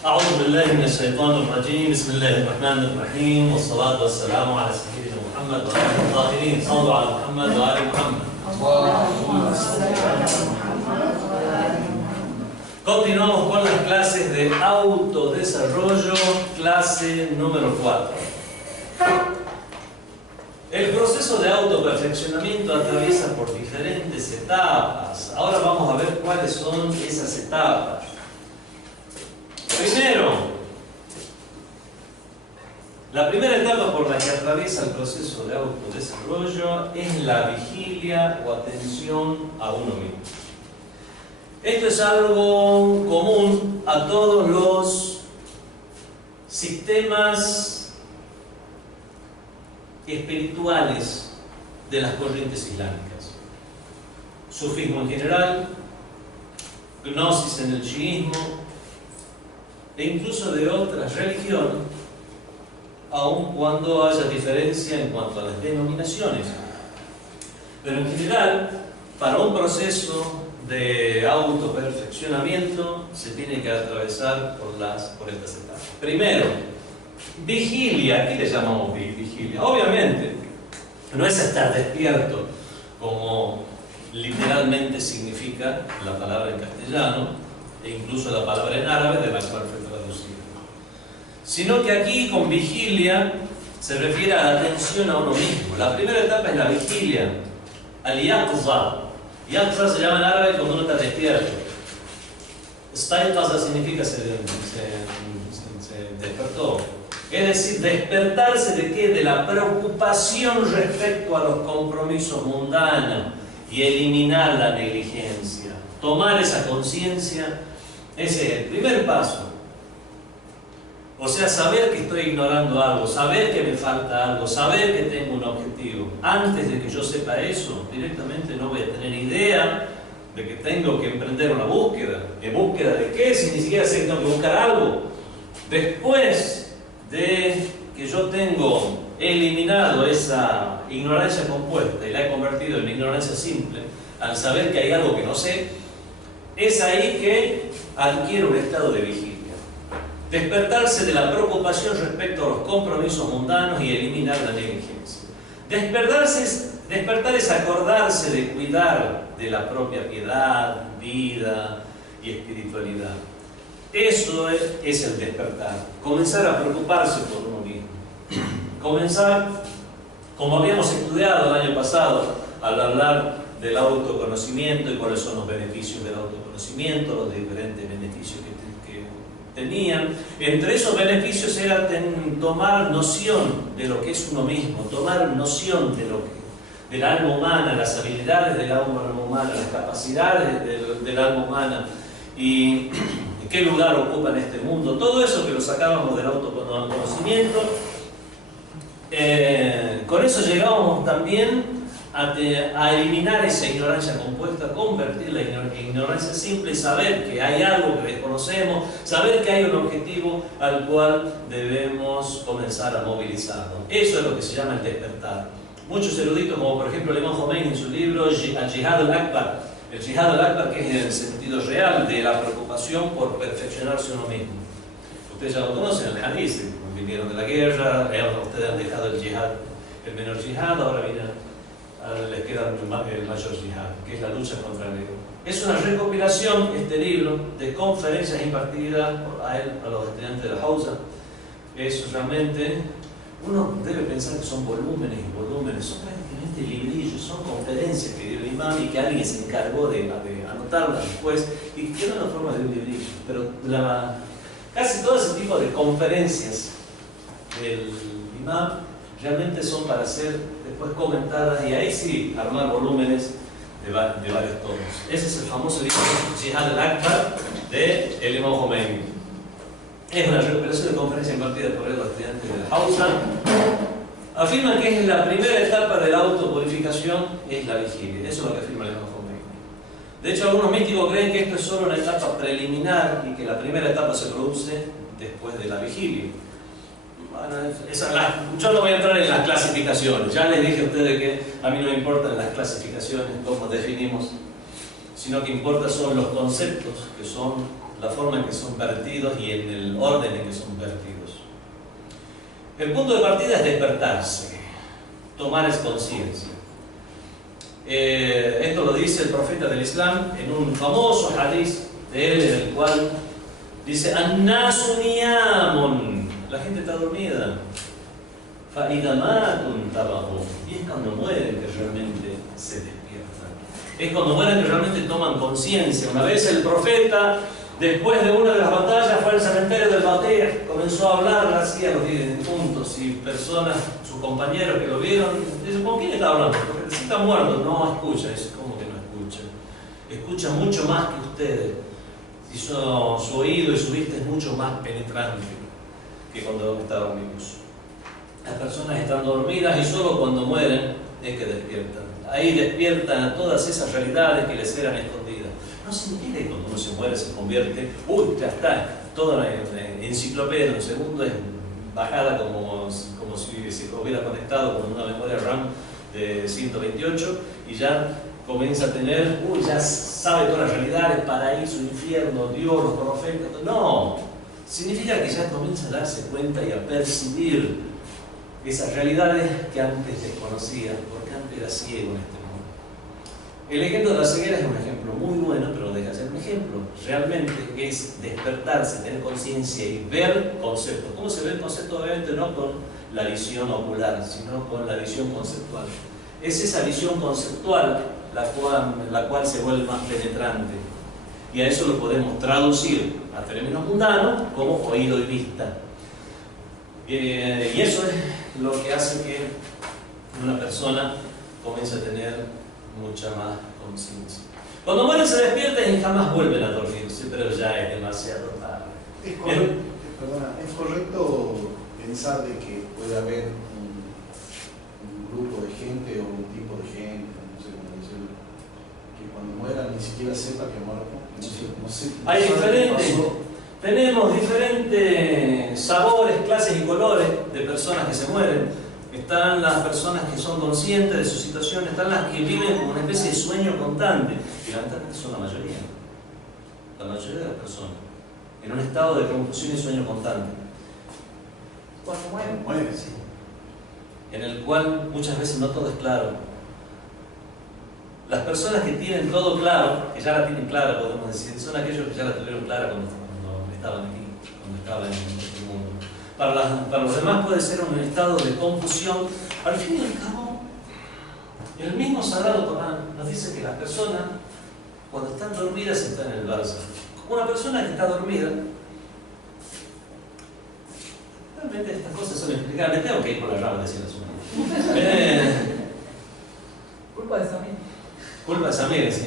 أعوذ بالله من الشيطان الرجيم بسم الله الرحمن الرحيم والصلاة والسلام على سيدنا محمد وآله الطاهرين صلوا على محمد وآل محمد. Continuamos con las clases de autodesarrollo, clase número 4. El proceso de autoperfeccionamiento atraviesa por diferentes etapas. Ahora vamos a ver cuáles son esas etapas. Primero, la primera etapa por la que atraviesa el proceso de autodesarrollo es la vigilia o atención a uno mismo. Esto es algo común a todos los sistemas espirituales de las corrientes islámicas. Sufismo en general, gnosis en el chiismo, e incluso de otras religiones, aun cuando haya diferencia en cuanto a las denominaciones. Pero en general, para un proceso de autoperfeccionamiento se tiene que atravesar por estas etapas. Primero, vigilia. ¿Qué le llamamos vigilia? Obviamente, no es estar despierto como literalmente significa la palabra en castellano e incluso la palabra en árabe, de la cual fue traducida, sino que aquí con vigilia se refiere a la atención a uno mismo. La primera etapa es la vigilia, al-yaqza. Yaqza se llama en árabe cuando uno está despierto. Stayqaza significa se despertó. Es decir, despertarse de ¿qué? De la preocupación respecto a los compromisos mundanos y eliminar la negligencia. Tomar esa conciencia, ese es el primer paso. O sea, saber que estoy ignorando algo, saber que me falta algo, saber que tengo un objetivo. Antes de que yo sepa eso, directamente no voy a tener idea de que tengo que emprender una búsqueda. ¿En búsqueda de qué? Si ni siquiera sé que tengo que buscar algo. Después de que yo tengo eliminado esa ignorancia compuesta y la he convertido en ignorancia simple, al saber que hay algo que no sé, es ahí que adquiere un estado de vigilia. Despertarse de la preocupación respecto a los compromisos mundanos y eliminar la negligencia. Despertar es acordarse de cuidar de la propia piedad, vida y espiritualidad. Eso es el despertar. Comenzar a preocuparse por uno mismo. Comenzar, como habíamos estudiado el año pasado, al hablar del autoconocimiento y cuáles son los beneficios del autoconocimiento, los diferentes beneficios que tenían. Entre esos beneficios era tomar noción de lo que es uno mismo, tomar noción del alma humana, las habilidades del alma humana, las capacidades del alma humana y qué lugar ocupa en este mundo. Todo eso que lo sacábamos del autoconocimiento, con eso llegábamos también a eliminar esa ignorancia compuesta, convertir la ignorancia simple y saber que hay algo que desconocemos, saber que hay un objetivo al cual debemos comenzar a movilizarnos. Eso es lo que se llama el despertar. Muchos eruditos, como por ejemplo el Imam Khomeini en su libro Al-Jihad al-Akbar, el Jihad al-Akbar, que es en el sentido real de la preocupación por perfeccionarse uno mismo. Ustedes ya lo conocen, el hadith, vinieron de la guerra, ustedes han dejado el jihad, el menor jihad, ahora les queda el mayor jihad, que es la lucha contra el ego. Es una recopilación, este libro, de conferencias impartidas a los estudiantes de la Hausa. Es realmente, uno debe pensar que son volúmenes y volúmenes, son prácticamente librillos, son conferencias que dio el imán y que alguien se encargó de anotarlas después y que quedan en la forma de un librillo. Pero casi todo ese tipo de conferencias del imán realmente son para ser después comentadas y ahí sí armar volúmenes de varios tomos. Ese es el famoso libro Jihad al-Akbar de el Imam Khomeini. Es una recopilación de conferencias impartidas por los estudiantes de la Hausa. Afirman que es la primera etapa de la autopurificación, es la vigilia. Eso es lo que afirma el Imam Khomeini. De hecho, algunos místicos creen que esto es solo una etapa preliminar y que la primera etapa se produce después de la vigilia. Bueno, yo no voy a entrar en las clasificaciones. Ya les dije a ustedes que a mí no me importan las clasificaciones, cómo definimos, sino que importa son los conceptos que son la forma en que son vertidos y en el orden en que son vertidos. El punto de partida es despertarse, tomar conciencia. Esto lo dice el profeta del Islam en un famoso hadith de él, en el cual dice: An-nasu niyamun, la gente está dormida. Fa-idha matun tabahu, y es cuando mueren que realmente se despiertan. Es cuando mueren que realmente toman conciencia. Una vez el profeta, después de una de las batallas, fue al cementerio del Baqi', comenzó a hablar así a los difuntos, y personas, sus compañeros que lo vieron, dicen: ¿con quién está hablando? Porque si está muerto, no escucha. Dice: ¿cómo que no escucha? Escucha mucho más que ustedes. Y su oído y su vista es mucho más penetrante que cuando está dormidos. Las personas están dormidas y solo cuando mueren es que despiertan. Ahí despiertan todas esas realidades que les eran escondidas. No significa que cuando uno se muere se convierte, ya está, toda la enciclopedia en un segundo es bajada como si se hubiera conectado con una memoria RAM de 128 y ya comienza a tener, ya sabe todas las realidades, paraíso, infierno, Dios, los profetas. No, significa que ya comienza a darse cuenta y a percibir esas realidades que antes desconocía, porque antes era ciego en este mundo. El ejemplo de la ceguera es un ejemplo muy bueno, pero no deja de ser un ejemplo. Realmente es despertarse, tener conciencia y ver conceptos. ¿Cómo se ve el concepto? Obviamente no con la visión ocular, sino con la visión conceptual. Es esa visión conceptual la cual se vuelve más penetrante. Y a eso lo podemos traducir a términos mundanos como oído y vista. Y eso es lo que hace que una persona comience a tener mucha más conciencia. Cuando mueren se despiertan y jamás vuelven a dormirse, pero ya es demasiado tarde. ¿Es correcto pensar de que puede haber un grupo de gente o un tipo de gente, no sé cómo decirlo, que cuando mueran ni siquiera sepa que muerto? Hay diferentes. Tenemos diferentes sabores, clases y colores de personas que se mueren. Están las personas que son conscientes de su situación, están las que viven como una especie de sueño constante, y lamentablemente son la mayoría de las personas, en un estado de confusión y sueño constante. Cuando mueren. Muere, Sí. En el cual muchas veces no todo es claro. Las personas que tienen todo claro, que ya la tienen clara, podemos decir, son aquellos que ya la tuvieron clara cuando estaban aquí, cuando estaban en este mundo. Para los demás puede ser un estado de confusión. Al fin y al cabo, el mismo Sagrado Corán nos dice que las personas, cuando están dormidas, están en el barzakh. Una persona que está dormida, realmente estas cosas son explicadas. Me tengo que ir por la rama, decía la suya. Culpa de Samir. Culpa de Samir, sí.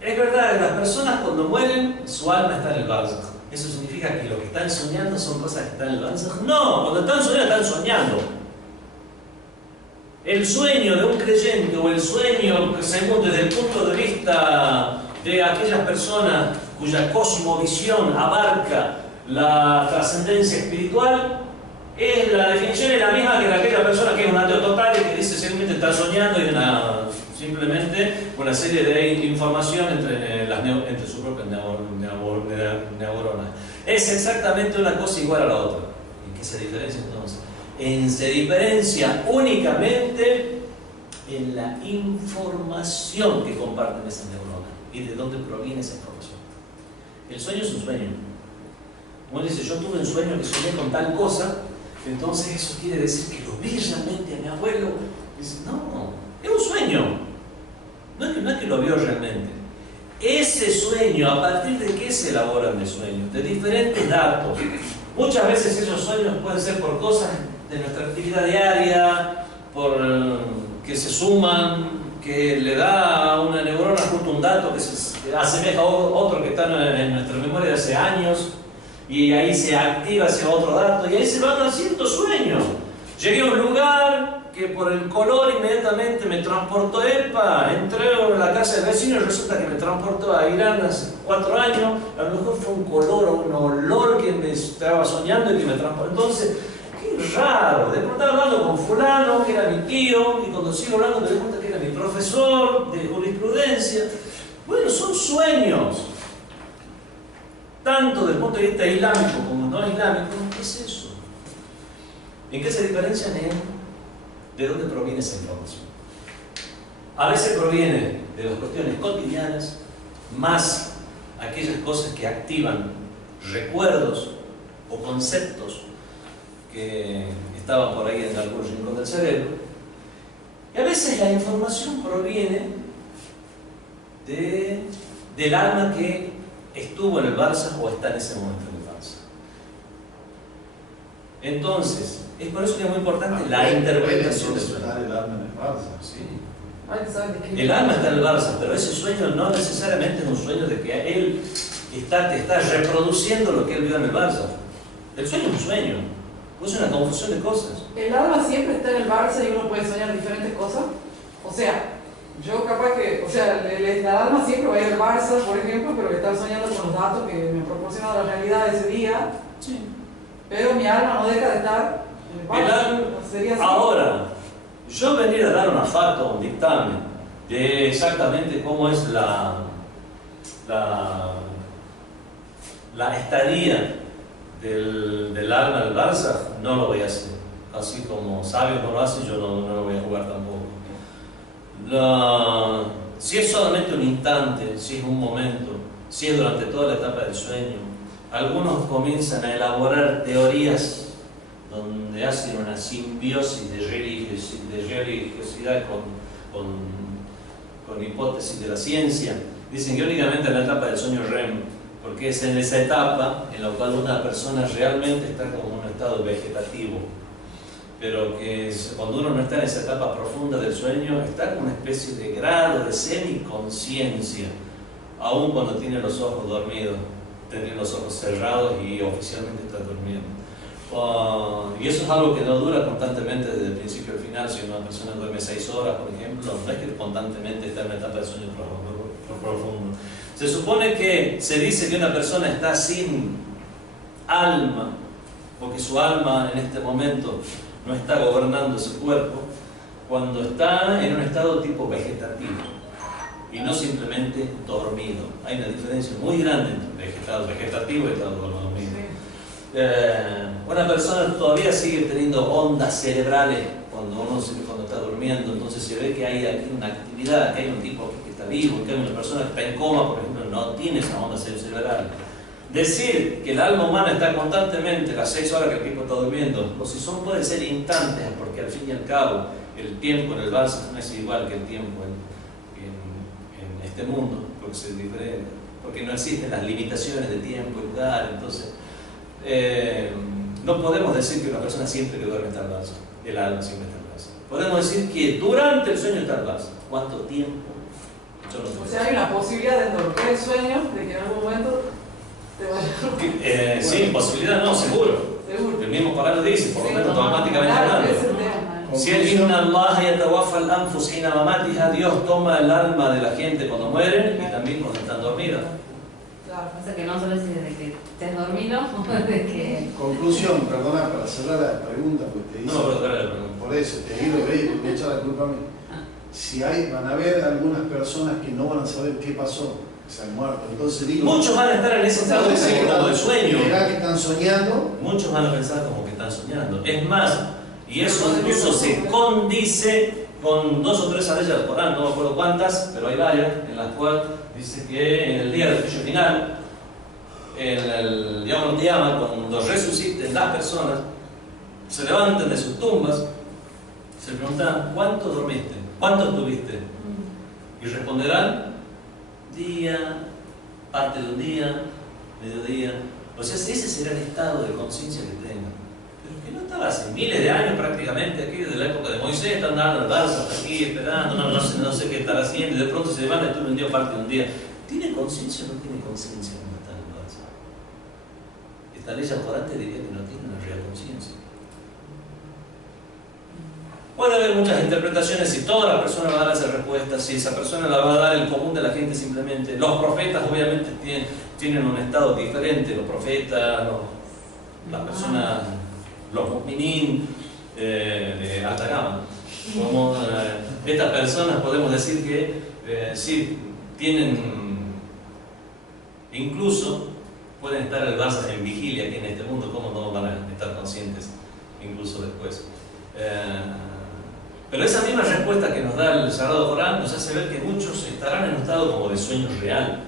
Es verdad que las personas cuando mueren, su alma está en el barzakh. ¿Eso significa que lo que están soñando son cosas que están en el barzakh? No, cuando están soñando, están soñando. El sueño de un creyente o el sueño, según desde el punto de vista de aquellas personas cuya cosmovisión abarca la trascendencia espiritual, la definición es la misma que de aquella persona que es un ateo total y que dice simplemente está soñando y simplemente una serie de información entre sus propias neuronas. Es exactamente una cosa igual a la otra. ¿En qué se diferencia entonces? Se diferencia únicamente en la información que comparten esas neuronas y de dónde proviene esa información. El sueño es un sueño. Uno dice: yo tuve un sueño que soñé con tal cosa, entonces eso quiere decir que lo vi realmente a mi abuelo. Dice: no, es un sueño. No es que lo vio realmente. Ese sueño, ¿a partir de qué se elaboran de sueños? De diferentes datos. Muchas veces esos sueños pueden ser por cosas de nuestra actividad diaria, por que se suman, que le da a una neurona justo un dato que se asemeja a otro que está en nuestra memoria de hace años, y ahí se activa ese otro dato, y ahí se van haciendo sueños. Llegué a un lugar que por el color inmediatamente me transportó, entré a la casa del vecino y resulta que me transportó a Irán hace 4 años, a lo mejor fue un color o un olor que me estaba soñando y que me transportó. Entonces, qué raro, de pronto estaba hablando con fulano, que era mi tío, y cuando sigo hablando me doy cuenta que era mi profesor de jurisprudencia. Bueno, son sueños. Tanto desde el punto de vista islámico como no islámico, ¿qué es eso? ¿En qué se diferencian? ¿De dónde proviene esa información? A veces proviene de las cuestiones cotidianas, más aquellas cosas que activan recuerdos o conceptos que estaban por ahí en algún rincón del cerebro. Y a veces la información proviene del alma que estuvo en el Barza o está en ese momento en el Barza. Entonces, es por eso que es muy importante la interpretación del sueño. El alma en el Barza. Sí. El alma está en el Barça, pero ese sueño no necesariamente es un sueño de que él te está reproduciendo lo que él vio en el Barça. El sueño es un sueño, es una confusión de cosas. El alma siempre está en el Barça y uno puede soñar diferentes cosas. O sea, yo capaz que, o sea, la alma siempre va a ir al Barça, por ejemplo, pero estar soñando con los datos que me proporciona la realidad de ese día. Sí. Pero mi alma no deja de estar en el Barça. El Sería así. Ahora, yo venir a dar una facto, un dictamen de exactamente cómo es la estadía del alma del Barça, no lo voy a hacer. Así como sabios no lo hacen, yo no lo voy a jugar tampoco. Si es solamente un instante, si es un momento, si es durante toda la etapa del sueño, algunos comienzan a elaborar teorías donde hacen una simbiosis de religiosidad con hipótesis de la ciencia. Dicen que únicamente en la etapa del sueño REM, porque es en esa etapa en la cual una persona realmente está como en un estado vegetativo, pero que cuando uno no está en esa etapa profunda del sueño, está como una especie de grado de semiconciencia, aun cuando tiene los ojos dormidos, tiene los ojos cerrados y oficialmente está durmiendo. Y eso es algo que no dura constantemente desde el principio al final. Si una persona duerme 6 horas, por ejemplo, no es que constantemente está en una etapa de sueño profundo. Se supone que se dice que una persona está sin alma, porque su alma en este momento no está gobernando ese cuerpo, cuando está en un estado tipo vegetativo y no simplemente dormido. Hay una diferencia muy grande entre estado vegetativo y estado dormido. Una persona todavía sigue teniendo ondas cerebrales cuando está durmiendo, entonces se ve que hay aquí una actividad, que hay un tipo que está vivo, que hay una persona que está en coma, por ejemplo, no tiene esa onda cerebral. Decir que el alma humana está constantemente las 6 horas que el tipo está durmiendo, o si pueden ser instantes, porque al fin y al cabo el tiempo en el Barça no es igual que el tiempo en este mundo, porque no existen las limitaciones de tiempo y lugar. Entonces no podemos decir que una persona siempre que duerme está en el Barça, el alma siempre está en el Barça. Podemos decir que durante el sueño está en el Barça. ¿Cuánto tiempo? Yo no sé. O sea, hay una posibilidad dentro de lo que es el sueño de que en algún momento te vaya. Sí, posibilidad no, seguro. El mismo Corán lo dice, por lo menos automáticamente hablando. Si inna Allah yatawaffa al-anfus hina mamatiha, Dios toma el alma de la gente cuando mueren y también cuando están dormidos. Claro. O sea que no solo es de que estés dormido, de que... Conclusión, perdona para cerrar la pregunta, porque te dice. No, pero claro, por eso, te digo, me echa la culpa a mí. Si van a haber algunas personas que no van a saber qué pasó, que se han muerto. Entonces digo. Muchos van a estar en ese estado de sueño. ¿Será que están soñando? Muchos van a pensar como que están soñando. Es más, y eso incluso se condice con 2 o 3 áreas del Corán, no me acuerdo cuántas, pero hay varias, en las cuales dice que en el día del juicio final, en el Yom Kippur, cuando resuciten las personas, se levanten de sus tumbas, se preguntan: ¿cuánto dormiste? ¿Cuánto estuviste? Y responderán: día, parte de un día, mediodía. O sea, ese será el estado de conciencia que tengan. Pero que no estaba hace miles de años prácticamente aquí, desde la época de Moisés, están dando el Barça hasta aquí, esperando, no sé qué estar haciendo, y de pronto se van, estuve un día, parte de un día. ¿Tiene conciencia o no tiene conciencia cuando está en el Barça? Esta ley Alcorán diría que no tiene una real conciencia. Puede haber muchas interpretaciones, si todas las personas van a dar esa respuesta, si esa persona la va a dar el común de la gente simplemente. Los profetas obviamente tienen un estado diferente, los profetas, las personas, los mu'minin de alta gama. Como estas personas podemos decir que sí, incluso pueden estar el Barça en vigilia aquí en este mundo, ¿cómo no van a estar conscientes incluso después? Pero esa misma respuesta que nos da el Sagrado Corán nos hace ver que muchos estarán en un estado como de sueño real,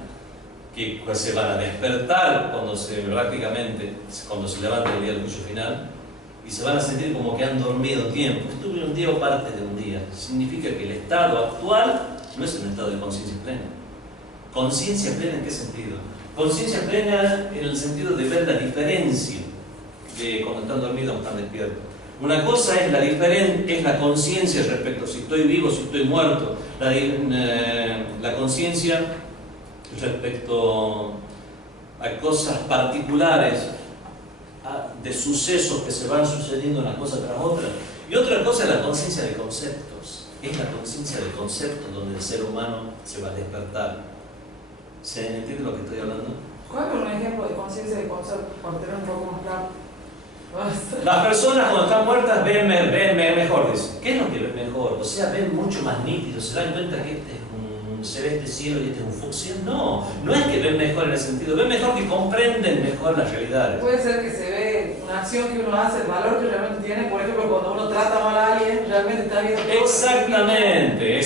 que se van a despertar cuando se levanta el día del juicio final, y se van a sentir como que han dormido tiempo. Estuve un día o parte de un día. Significa que el estado actual no es un estado de conciencia plena. ¿Conciencia plena en qué sentido? Conciencia plena en el sentido de ver la diferencia de cuando están dormidos o están despiertos. Una cosa es la conciencia respecto a si estoy vivo, si estoy muerto. La conciencia respecto a cosas particulares, de sucesos que se van sucediendo una cosa tras otra. Y otra cosa es la conciencia de conceptos. Es la conciencia de conceptos donde el ser humano se va a despertar. ¿Se entiende lo que estoy hablando? ¿Cuál es un ejemplo de conciencia de conceptos para tener un poco más claro? Las personas cuando están muertas ven mejor, dicen. ¿Qué es lo que ven mejor? O sea, ven mucho más nítido, se dan cuenta que se ve este cielo y este es un fucsia. No es que ven mejor en el sentido, ven mejor que comprenden mejor las realidades. Puede ser que se ve una acción que uno hace, el valor que realmente tiene, por ejemplo, cuando uno trata mal a alguien, realmente está viendo todo. Exactamente,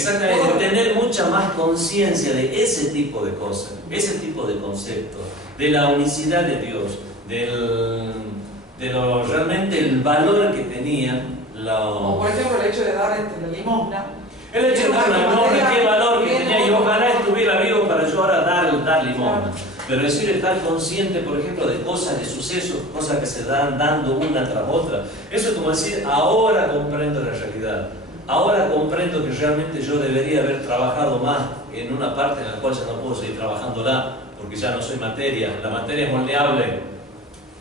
tener mucha más conciencia de ese tipo de cosas, ese tipo de conceptos, de la unicidad de Dios, realmente el valor que tenían o por ejemplo el hecho de dar la limosna. El hecho de dar la limosna, qué valor que tenía, y ojalá estuviera vivo para yo ahora dar limosna. Pero decir estar consciente, por ejemplo, de cosas, de sucesos, cosas que se dan dando una tras otra, eso es como decir, ahora comprendo la realidad, ahora comprendo que realmente yo debería haber trabajado más en una parte en la cual ya no puedo seguir trabajándola, porque ya no soy materia, la materia es moldeable.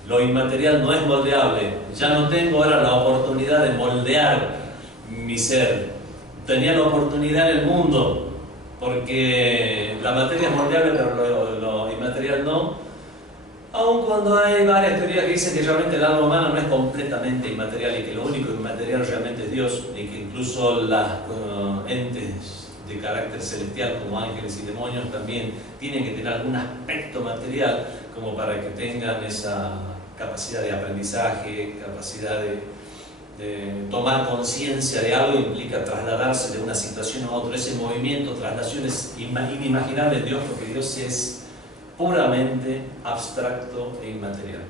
Lo inmaterial no es moldeable. Ya no tengo ahora la oportunidad de moldear mi ser. Tenía la oportunidad en el mundo, porque la materia es moldeable, pero lo inmaterial no. Aun cuando hay varias teorías que dicen que realmente el alma humana no es completamente inmaterial y que lo único inmaterial realmente es Dios, y que incluso las entes de carácter celestial como ángeles y demonios también tienen que tener algún aspecto material como para que tengan esa capacidad de aprendizaje, capacidad de tomar conciencia de algo, implica trasladarse de una situación a otra. Ese movimiento, traslaciones inimaginables de Dios, porque Dios es puramente abstracto e inmaterial.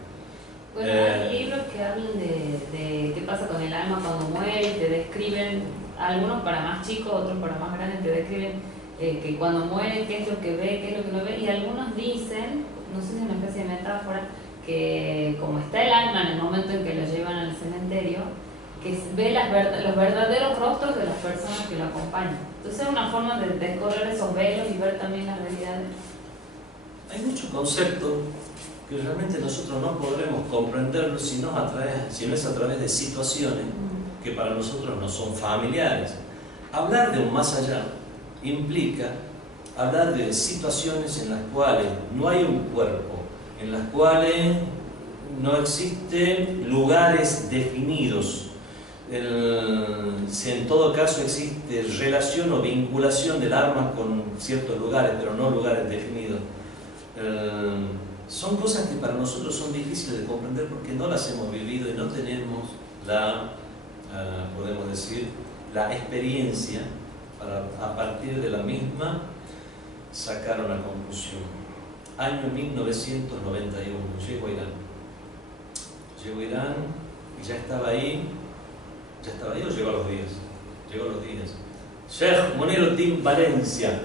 Bueno, hay libros que hablan de qué pasa con el alma cuando muere y te describen, algunos para más chicos, otros para más grandes, te describen que cuando muere qué es lo que ve, qué es lo que no ve, y algunos dicen, no sé si es una especie de metáfora, que como está el alma en el momento en que lo llevan al cementerio, que ve los verdaderos rostros de las personas que lo acompañan. Entonces es una forma de descorrer esos velos y ver también las realidades. Hay muchos conceptos que realmente nosotros no podremos comprenderlos si no es a través de situaciones que para nosotros no son familiares. Hablar de un más allá implica hablar de situaciones en las cuales no hay un cuerpo, en las cuales no existen lugares definidos. Si en todo caso existe relación o vinculación del alma con ciertos lugares, pero no lugares definidos. Son cosas que para nosotros son difíciles de comprender porque no las hemos vivido y no tenemos podemos decir, la experiencia para a partir de la misma sacar una conclusión. Año 1991, llego a Irán y ya estaba ahí o llegó a los días. Sheikh Moniruddin Valencia,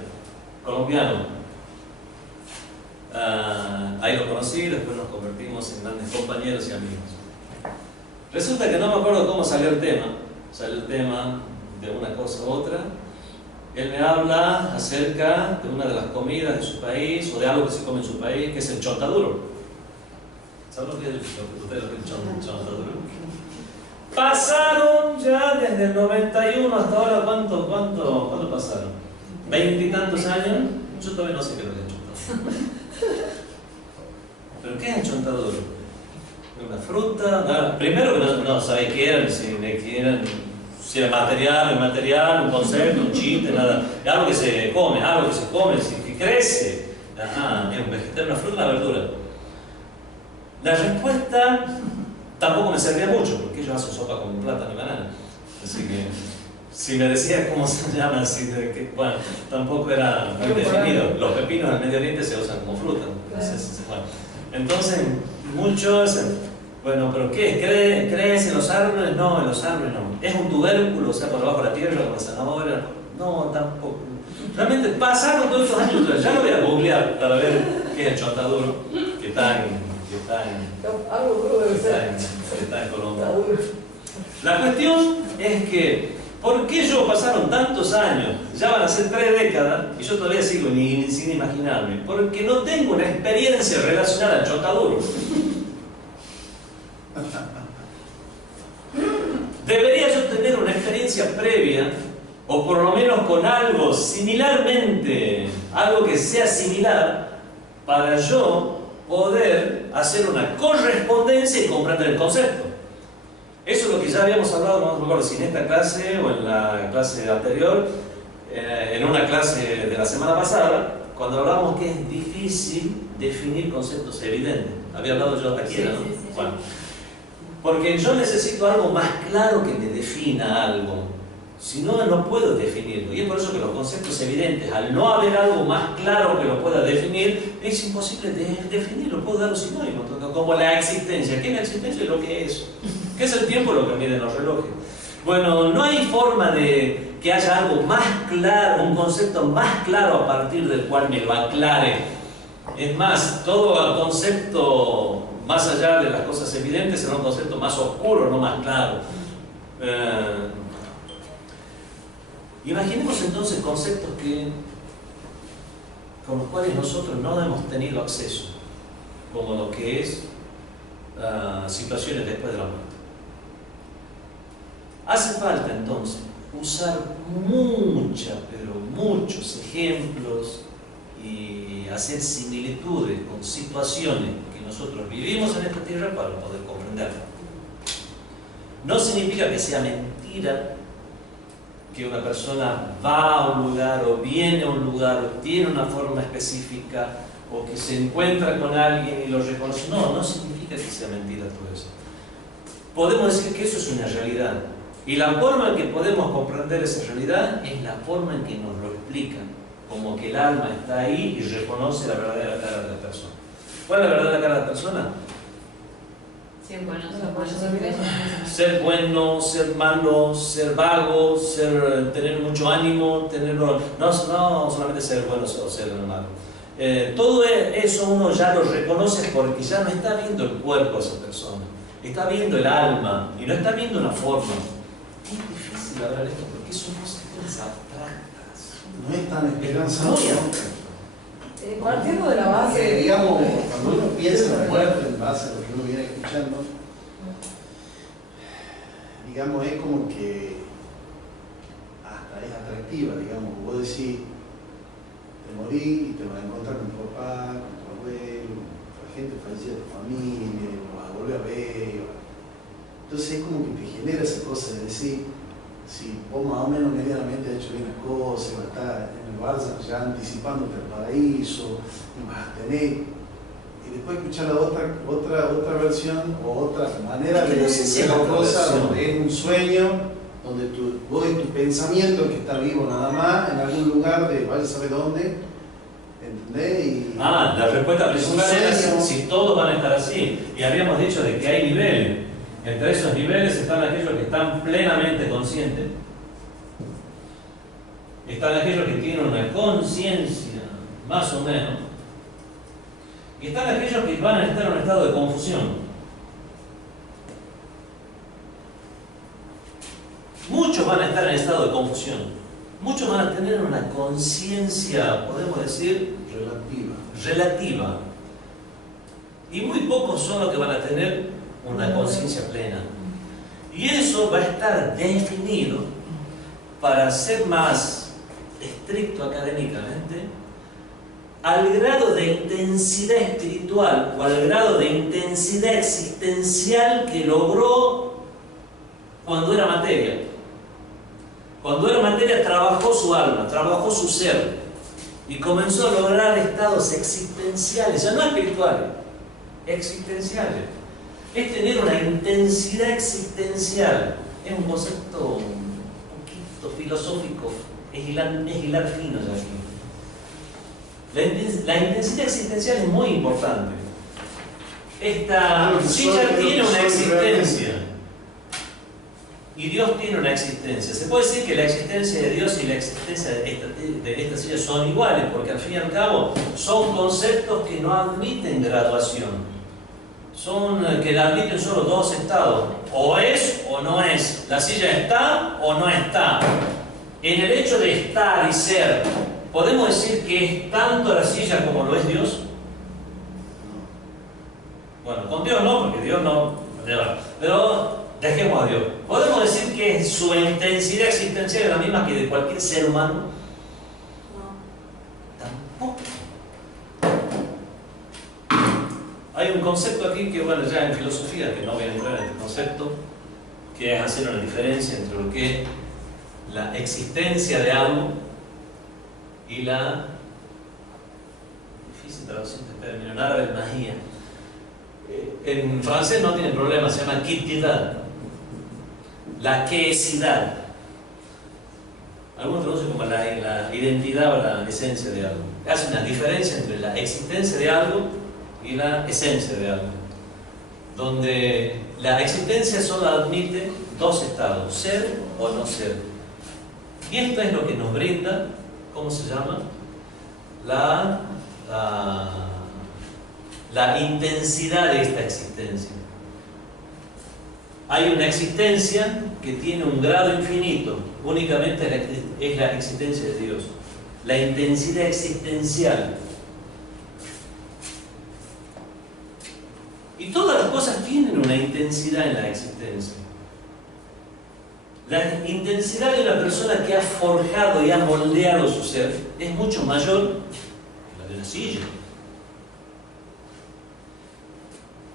colombiano. Ahí lo conocí, después nos convertimos en grandes compañeros y amigos. Resulta que no me acuerdo cómo salió el tema de una cosa u otra. Él me habla acerca de una de las comidas de su país o de algo que se come en su país, que es el chontaduro. ¿Saben lo que es el chontaduro? Pasaron ya desde el 91 hasta ahora, ¿cuánto pasaron? 20 y tantos años. Yo todavía no sé qué es lo que es el chontaduro. ¿Pero qué es el chontaduro? Una fruta, nada. Primero que no sabía qué eran, si era material, inmaterial, un concepto, un chiste, nada. Es algo que se come, que crece. ¿Es un vegetal, una fruta, una verdura? La respuesta tampoco me servía mucho, porque ellos hacen sopa con plátano y banana. Así que, si me decías cómo se llama, así de que, bueno, tampoco era muy definido. Los pepinos del Medio Oriente se usan como fruta. Entonces, muchos, bueno, ¿pero qué? ¿Crees en los árboles? No, en los árboles no. ¿Es un tubérculo, o sea, por debajo de la tierra, como la zanahoria? No, tampoco. Realmente pasaron todos estos años, ya lo voy a googlear para ver qué es el chontaduro, que está en Colombia. La cuestión es que, ¿por qué yo pasaron tantos años? Ya van a ser 3 décadas y yo todavía sigo sin imaginarme. Porque no tengo una experiencia relacionada al chontaduro. Debería yo tener una experiencia previa, o por lo menos con algo similarmente, algo que sea similar, para yo poder hacer una correspondencia y comprender el concepto. Eso es lo que ya habíamos hablado, no me acuerdo si en esta clase o en la clase anterior, en una clase de la semana pasada, cuando hablábamos que es difícil definir conceptos evidentes. Había hablado yo aquí, ¿no? Sí. Bueno, porque yo necesito algo más claro que me defina algo. Si no, no puedo definirlo. Y es por eso que los conceptos evidentes, al no haber algo más claro que lo pueda definir, es imposible definirlo. Puedo dar un sinónimo, como la existencia. ¿Qué es la existencia? Lo que es. ¿Qué es el tiempo? Lo que miden los relojes. Bueno, no hay forma de que haya algo más claro, un concepto más claro a partir del cual me lo aclare. Es más, todo concepto más allá de las cosas evidentes será un concepto más oscuro, no más claro. Imaginemos entonces conceptos con los cuales nosotros no hemos tenido acceso, como lo que es situaciones después de la muerte. Hace falta entonces usar muchos ejemplos y hacer similitudes con situaciones que nosotros vivimos en esta tierra para poder comprenderlo. No significa que sea mentira que una persona va a un lugar o viene a un lugar o tiene una forma específica o que se encuentra con alguien y lo reconoce. No significa que sea mentira todo eso. Podemos decir que eso es una realidad. Y la forma en que podemos comprender esa realidad es la forma en que nos lo explican. Como que el alma está ahí y reconoce la verdadera cara de la persona. ¿Cuál es la verdadera cara de la persona? Ser bueno, Ser bueno, ser malo, ser vago, tener mucho ánimo, no solamente ser bueno o ser malo. Todo eso uno ya lo reconoce porque ya no está viendo el cuerpo de esa persona, está viendo el alma y no está viendo una forma. Es difícil hablar esto porque son cosas abstractas. No es tan esperanzador. Partiendo de la base, digamos, cuando uno piensa en la muerte, en base a lo que uno viene escuchando, digamos, es como que hasta es atractiva, digamos, vos decís, te morís y te vas a encontrar con tu papá, con tu abuelo, con la gente fallecida de tu familia, lo vas a volver a ver. Entonces es como que te genera esa cosa de decir, si vos más o menos medianamente has hecho bien las cosas, vas a estar en el Barça ya anticipándote al paraíso, y vas a tener, y después escuchar la otra versión o otra manera de decir la cosa, donde es un sueño, donde vos y tu pensamiento que está vivo nada más, en algún lugar de vaya a saber dónde, ¿entendés? La respuesta principal era si todos van a estar así. Y habíamos dicho de que hay niveles. Entre esos niveles están aquellos que están plenamente conscientes, están aquellos que tienen una conciencia, más o menos, y están aquellos que van a estar en un estado de confusión. Muchos van a estar en estado de confusión, muchos van a tener una conciencia, podemos decir, relativa, y muy pocos son los que van a tener una conciencia plena. Y eso va a estar definido, para ser más estricto académicamente, al grado de intensidad espiritual o al grado de intensidad existencial que logró cuando era materia. Cuando era materia trabajó su alma, trabajó su ser. y comenzó a lograr estados existenciales, ya no espirituales, existenciales. Es tener una intensidad existencial. Es un concepto un poquito filosófico, es hilar fino ya aquí. La intensidad existencial es muy importante. Esta silla tiene una existencia y Dios tiene una existencia. Se puede decir que la existencia de Dios y la existencia de esta silla son iguales, porque al fin y al cabo son conceptos que no admiten graduación. Son que admiten solo dos estados: o es o no es. La silla está o no está. En el hecho de estar y ser, ¿podemos decir que es tanto la silla como lo es Dios? Bueno, con Dios no, porque Dios no. Pero dejemos a Dios. ¿Podemos decir que su intensidad existencial es la misma que de cualquier ser humano? No. Tampoco. Hay un concepto aquí que, bueno, ya en filosofía, que no voy a entrar en este concepto, que es hacer una diferencia entre lo que es la existencia de algo y la... difícil traducción de término, en árabe, magia. En francés no tiene problema, se llama quittidad, la quesidad. Algunos traducen como la identidad o la esencia de algo. Hace una diferencia entre la existencia de algo y la esencia de algo, donde la existencia solo admite dos estados: ser o no ser. Y esto es lo que nos brinda, ¿cómo se llama? La intensidad de esta existencia. Hay una existencia que tiene un grado infinito, únicamente es la existencia de Dios, la intensidad existencial. Y todas las cosas tienen una intensidad en la existencia. La intensidad de una persona que ha forjado y ha moldeado su ser es mucho mayor que la de una silla.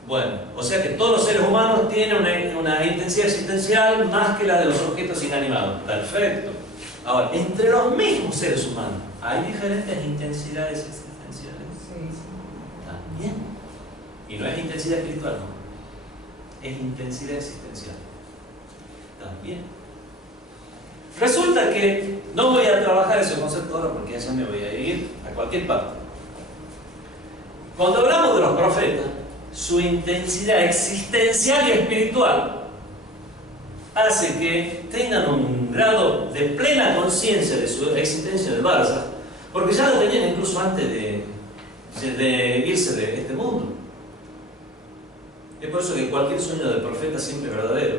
Bueno, o sea que todos los seres humanos tienen una intensidad existencial más que la de los objetos inanimados. Perfecto. Ahora, entre los mismos seres humanos, ¿hay diferentes intensidades existenciales? Sí. También. Y no es intensidad espiritual, no. Es intensidad existencial. También. Resulta que no voy a trabajar ese concepto ahora porque ya me voy a ir a cualquier parte. Cuando hablamos de los profetas, su intensidad existencial y espiritual hace que tengan un grado de plena conciencia de su existencia del Barça, porque ya lo tenían incluso antes de irse de este mundo. Es por eso que cualquier sueño del profeta siempre es verdadero.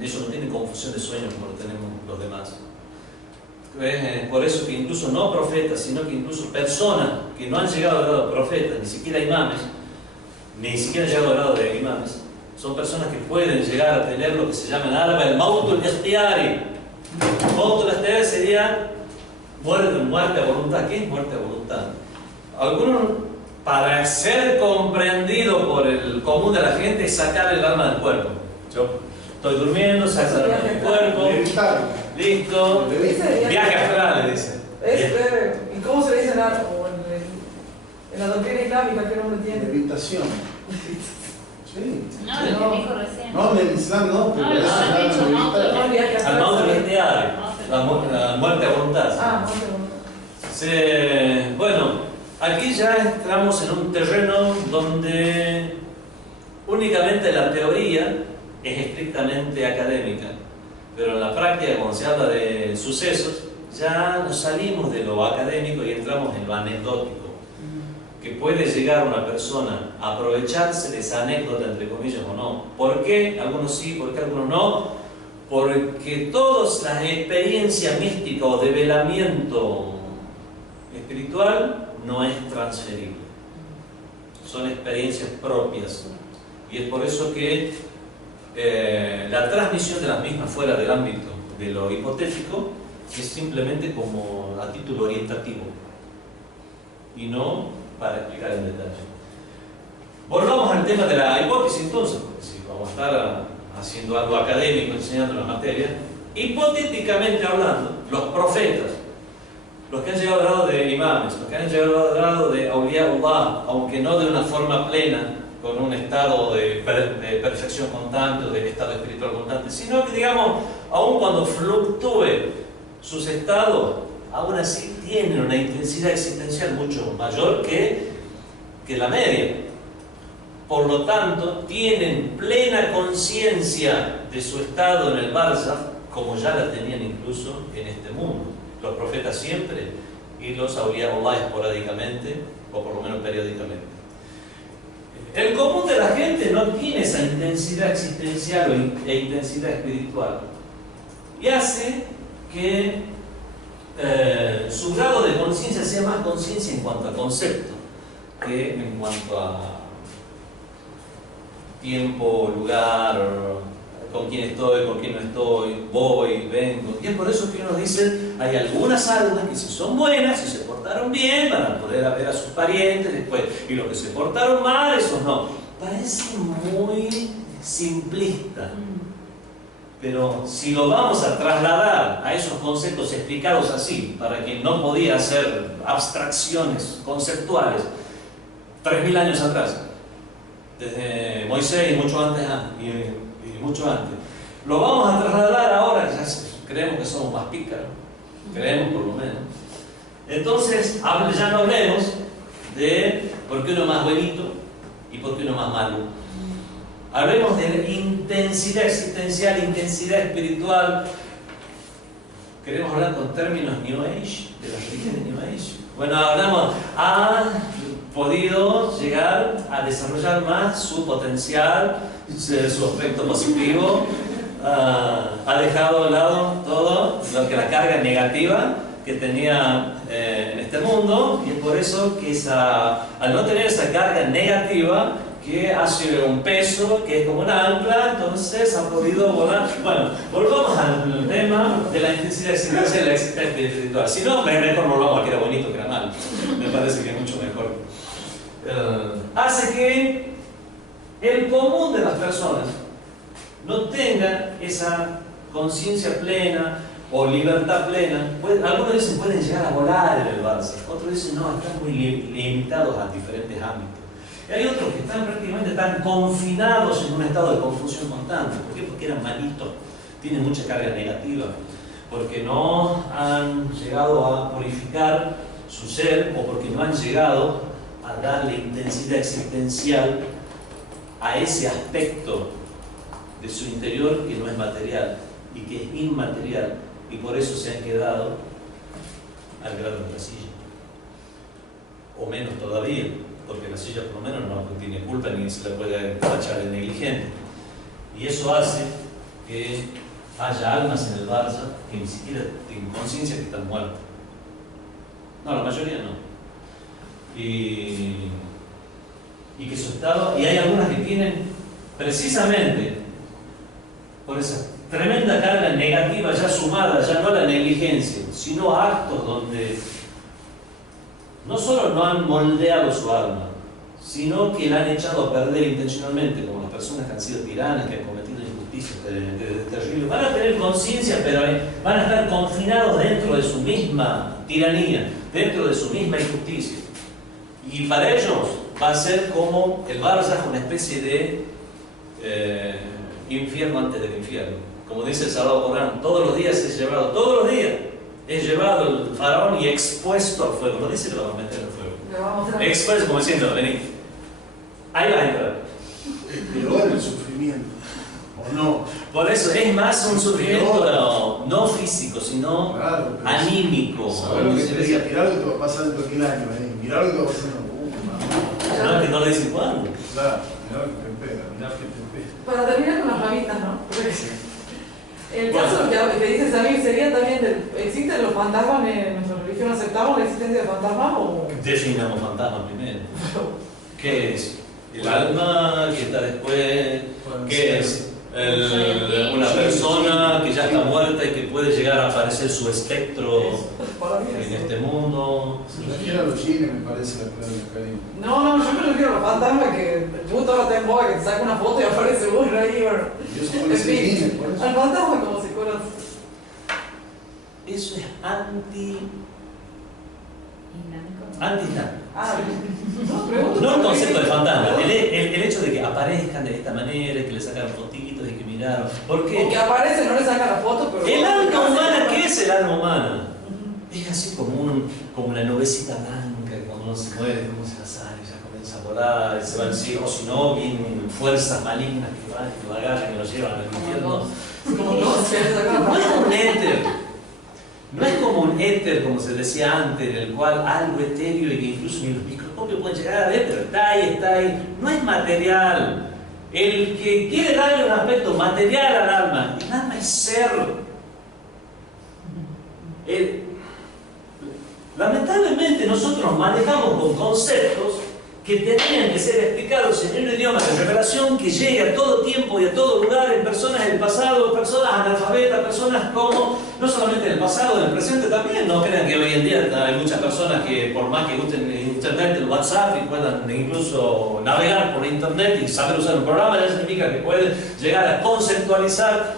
Ellos no tienen confusión de sueños como lo tenemos los demás. Por eso que incluso no profetas, sino que incluso personas que no han llegado al grado de profetas, ni siquiera imames, ni siquiera han llegado al grado de imames, son personas que pueden llegar a tener lo que se llama en árabe el mautul ikhtiyari. Mautul ikhtiyari sería muerte a voluntad. ¿Qué es muerte a voluntad? Algunos, para ser comprendido por el común de la gente, es sacar el alma del cuerpo. Yo estoy durmiendo, saco el alma del cuerpo, listo, viaje astral, le dicen. ¿Y cómo se le dice en la doctrina islámica que no lo entiende? Meditación. Sí. No, lo que dijo recién. No, en el Islam no, pero No, lo han dicho, no, Al mautul ikhtiyari, la muerte a voluntad. Ah, Bueno, aquí ya entramos en un terreno donde únicamente la teoría es estrictamente académica, pero en la práctica, cuando se habla de sucesos, ya nos salimos de lo académico y entramos en lo anecdótico, que puede llegar una persona a aprovecharse de esa anécdota, entre comillas, o no. ¿Por qué? Algunos sí, ¿por qué algunos no? Porque todas las experiencias místicas o de velamiento espiritual no es transferible. Son experiencias propias. Y es por eso que la transmisión de las mismas fuera del ámbito de lo hipotético es simplemente como a título orientativo y no para explicar en detalle. Volvamos al tema de la hipótesis entonces, porque si vamos a estar haciendo algo académico, enseñando la materia, hipotéticamente hablando, los profetas los que han llegado al grado de imames, los que han llegado al grado de awliyaullah, aunque no de una forma plena, con un estado de perfección constante o de estado espiritual constante, sino que, digamos, aun cuando fluctúe sus estados, aún así tienen una intensidad existencial mucho mayor que la media. Por lo tanto, tienen plena conciencia de su estado en el barzakh, como ya la tenían incluso en este mundo. Los profetas siempre y los awliyaullah esporádicamente, o por lo menos periódicamente. El común de la gente no tiene esa intensidad existencial e intensidad espiritual, y hace que su grado de conciencia sea más conciencia en cuanto a concepto que en cuanto a tiempo, lugar, con quién estoy, con quién no estoy, voy, vengo. Y es por eso que uno dice, hay algunas almas que si son buenas, si se portaron bien, van a poder ver a sus parientes después, y los que se portaron mal, esos no. Parece muy simplista, pero si lo vamos a trasladar a esos conceptos explicados así, para quien no podía hacer abstracciones conceptuales 3000 años atrás, desde Moisés y mucho antes, lo vamos a trasladar ahora, ya creemos que somos más pícaros, creemos por lo menos. Entonces, ya no hablemos de por qué uno es más buenito y por qué uno es más malo. Hablemos de intensidad existencial, intensidad espiritual. Queremos hablar con términos New Age, de las religiones New Age. Bueno, ha podido llegar a desarrollar más su potencial, su aspecto positivo, ha dejado de lado todo lo que la carga negativa que tenía en este mundo, y es por eso que al no tener esa carga negativa, que hace un peso, que es como una ancla, entonces ha podido volar. Bueno, volvamos al tema de la intensidad existencial y la existencia espiritual. Si no, mejor volvamos a que era bonito, que era malo. Me parece que es mucho mejor. Hace que el común de las personas no tenga esa conciencia plena o libertad plena. Algunos dicen pueden llegar a volar en el barzakh, otros dicen no, están muy limitados a diferentes ámbitos. Y hay otros que están prácticamente tan confinados en un estado de confusión constante. ¿Por qué? Porque eran malitos, tienen mucha carga negativa, porque no han llegado a purificar su ser, o porque no han llegado a darle intensidad existencial a ese aspecto de su interior que no es material y que es inmaterial, y por eso se han quedado al grado de la silla, o menos todavía, porque la silla por lo menos no tiene culpa ni se la puede tachar de negligente, y eso hace que haya almas en el barzakh que ni siquiera tienen conciencia que están muertas. No, la mayoría no. Y que su estado, y hay algunas que tienen precisamente por esa tremenda carga negativa ya sumada, ya no a la negligencia, sino a actos donde no solo no han moldeado su alma, sino que la han echado a perder intencionalmente, como las personas que han sido tiranas, que han cometido injusticias terribles. Van a tener conciencia, pero van a estar confinados dentro de su misma tiranía, dentro de su misma injusticia. Y para ellos va a ser como el barzakh, una especie de infierno antes del infierno. Como dice el Sagrado Corán, todos los días es llevado, todos los días es llevado el faraón y expuesto al fuego. No dice que lo van a meter al fuego. Expuesto, como diciendo, vení, ahí vas a entrar. Pero en el sufrimiento, ¿o no? Por eso es más un sufrimiento no físico, sino claro, anímico. ¿Sabes lo que te decía? Mirá lo que te va a pasar dentro de aquel año, mirá lo que te va a pasar. No, que no le dicen cuándo. Claro, mirá lo que te empeda, mirá lo que te empeda. Para terminar con las ramitas, ¿no? El caso que dices a mí sería también, ¿existen los fantasmas en nuestra religión? ¿Aceptamos la existencia de fantasmas o...? Definamos fantasmas primero. ¿Qué es? El alma que está después. ¿Qué es? Una persona que ya está muerta y que puede llegar a aparecer su espectro en este mundo. Se refiere a los jeans, me parece la clave de Karim. No, yo me refiero a los fantasmas que justo ahora está en boga, que te saca una foto y aparece uno ahí. En fin, al fantasma como se conoce. Eso es Antiislámico. No, pregunto. No el concepto de fantasma, el hecho de que aparezcan de esta manera, que le sacan fotitos y que miraron. ¿Por qué? O que aparece, no le saca la foto, pero... El alma humana, ¿qué es el alma humana? Es así como una nubecita blanca que cuando uno se mueve, como se la sale, ya comienza a volar, y se va al cielo, o si no, vienen fuerzas malignas que van, que lo agarran y lo llevan al infierno. Como no, se le saca la No es foto. un éter, no es como un éter, como se decía antes, en el cual algo etéreo y que incluso ni los microscopios pueden llegar a ver, pero está ahí, no es material. El que quiere darle un aspecto material al alma, el alma es ser. Lamentablemente nosotros manejamos con conceptos que tenían que ser explicados en un idioma de revelación que llegue a todo tiempo y a todo lugar, en personas del pasado, personas analfabetas, personas como, no solamente en el pasado, en el presente también. No crean que hoy en día hay muchas personas que por más que usen internet, el WhatsApp, y puedan incluso navegar por internet y saber usar un programa, ya significa que pueden llegar a conceptualizar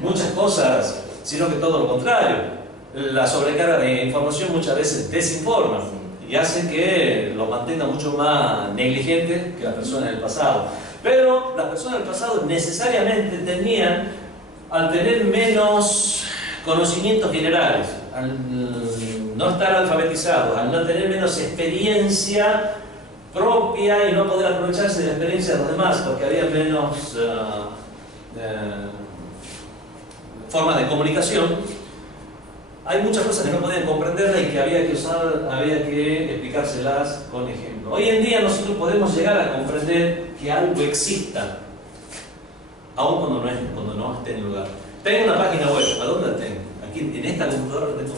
muchas cosas, sino que todo lo contrario. La sobrecarga de información muchas veces desinforma y hace que lo mantenga mucho más negligente que las personas del pasado. Pero las personas del pasado necesariamente tenían, al tener menos conocimientos generales, al no estar alfabetizados, al no tener menos experiencia propia y no poder aprovecharse de la experiencia de los demás, porque había menos formas de comunicación. Hay muchas cosas que no podían comprenderla y que había que explicárselas con ejemplo. Hoy en día nosotros podemos llegar a comprender que algo exista, aun cuando no esté en lugar. Tengo una página web, ¿a dónde la tengo? Aquí, en esta computadora la tengo.